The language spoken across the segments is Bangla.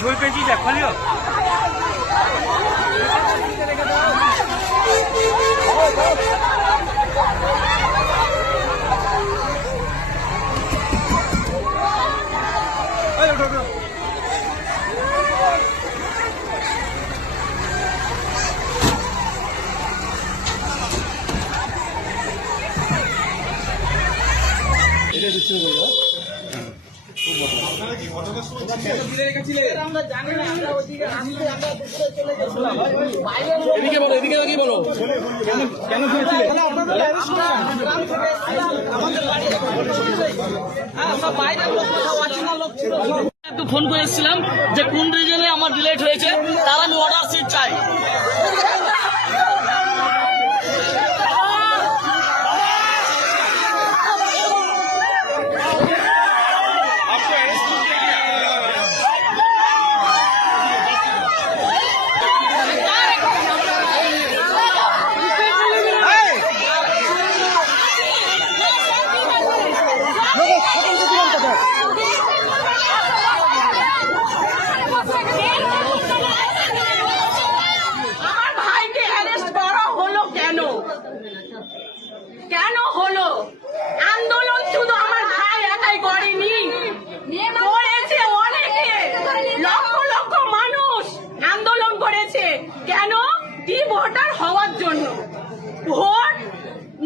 ছবি পেয়েছি দেখালিও এটা দিচ্ছে বলো এদিকে বলো এদিকে লাগিয়ে বলো কেন একটু ফোন করে এসেছিলাম যে কোন রিজনে আমার ডিলেট হয়েছে তার আমি অর্ডার শিট চাই। কেন হলো? আন্দোলন শুধু আমার ভাই একাই করেনি, করেছে অনেকে, লক্ষ লক্ষ মানুষ আন্দোলন করেছে। কেন? ভোটার হওয়ার জন্য। ভোট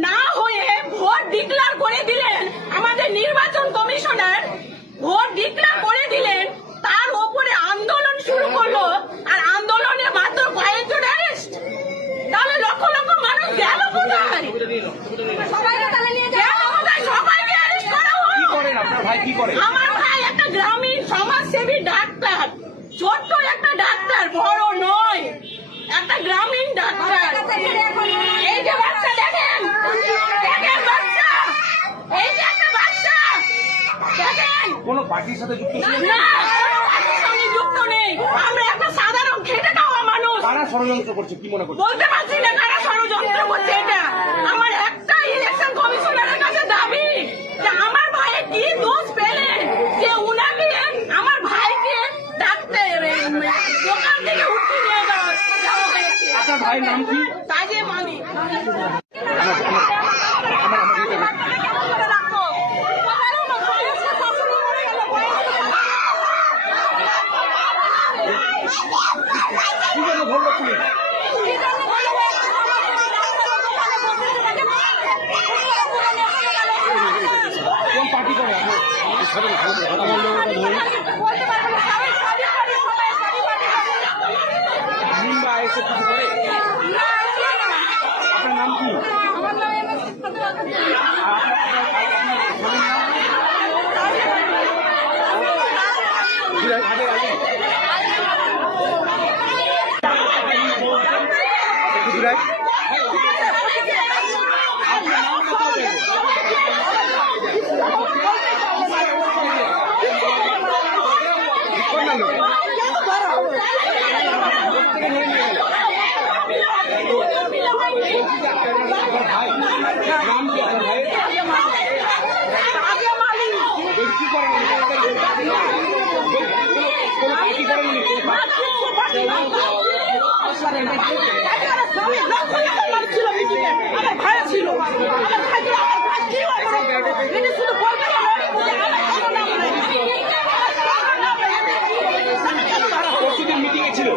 না হয়ে ভোট ডিক্লেয়ার করে দিলেন আমাদের নির্বাচন কমিশনার, ভোট ডিক্লেয়ার করে দিলেন, তার উপরে আন্দোলন শুরু করলো। আর আন্দোলনে মাত্র কয়েকজন অ্যারেস্ট, তাহলে লক্ষ লক্ষ মানুষ গেল কোথায়? সবাইকে অ্যারেস্ট করা হলো। আমার ভাই একটা গ্রামীণ সমাজসেবী ডাক্তার, ছোট্ট একটা ডাক্তার, বড় নয়, একটা গ্রামীণ ডাক্তার। এই যে বাচ্চা দেখেন, দেখেন বাচ্চা, এই যে একটা বাচ্চা দেখেন, কোন পার্টির সাথে যুক্ত ছিল না, পার্টির সঙ্গে যুক্ত নেই। আমরা একটা সাধারণ খেটে খাওয়া মানুষ। কারা ষড়যন্ত্র করছে কি মনে করছে? বলতে পারছি না কারা ষড়যন্ত্র করছে। এটা আমার একটা ইলেকশন কমিশনারের কাছে দাবি যে আমার ভাই কি দোষ পেলেন যে উনাকে আমার ভাইকে ডাকতে দোকান থেকে উঠিয়ে নিয়ে যাওয়া হয়েছে। আপনার ভাইয়ের নাম কি? তাজে মালিক। কোন পার্টি করে? মুম্বাই এসে কিছু করে? আপনার নাম কি? মিটিং ছিল।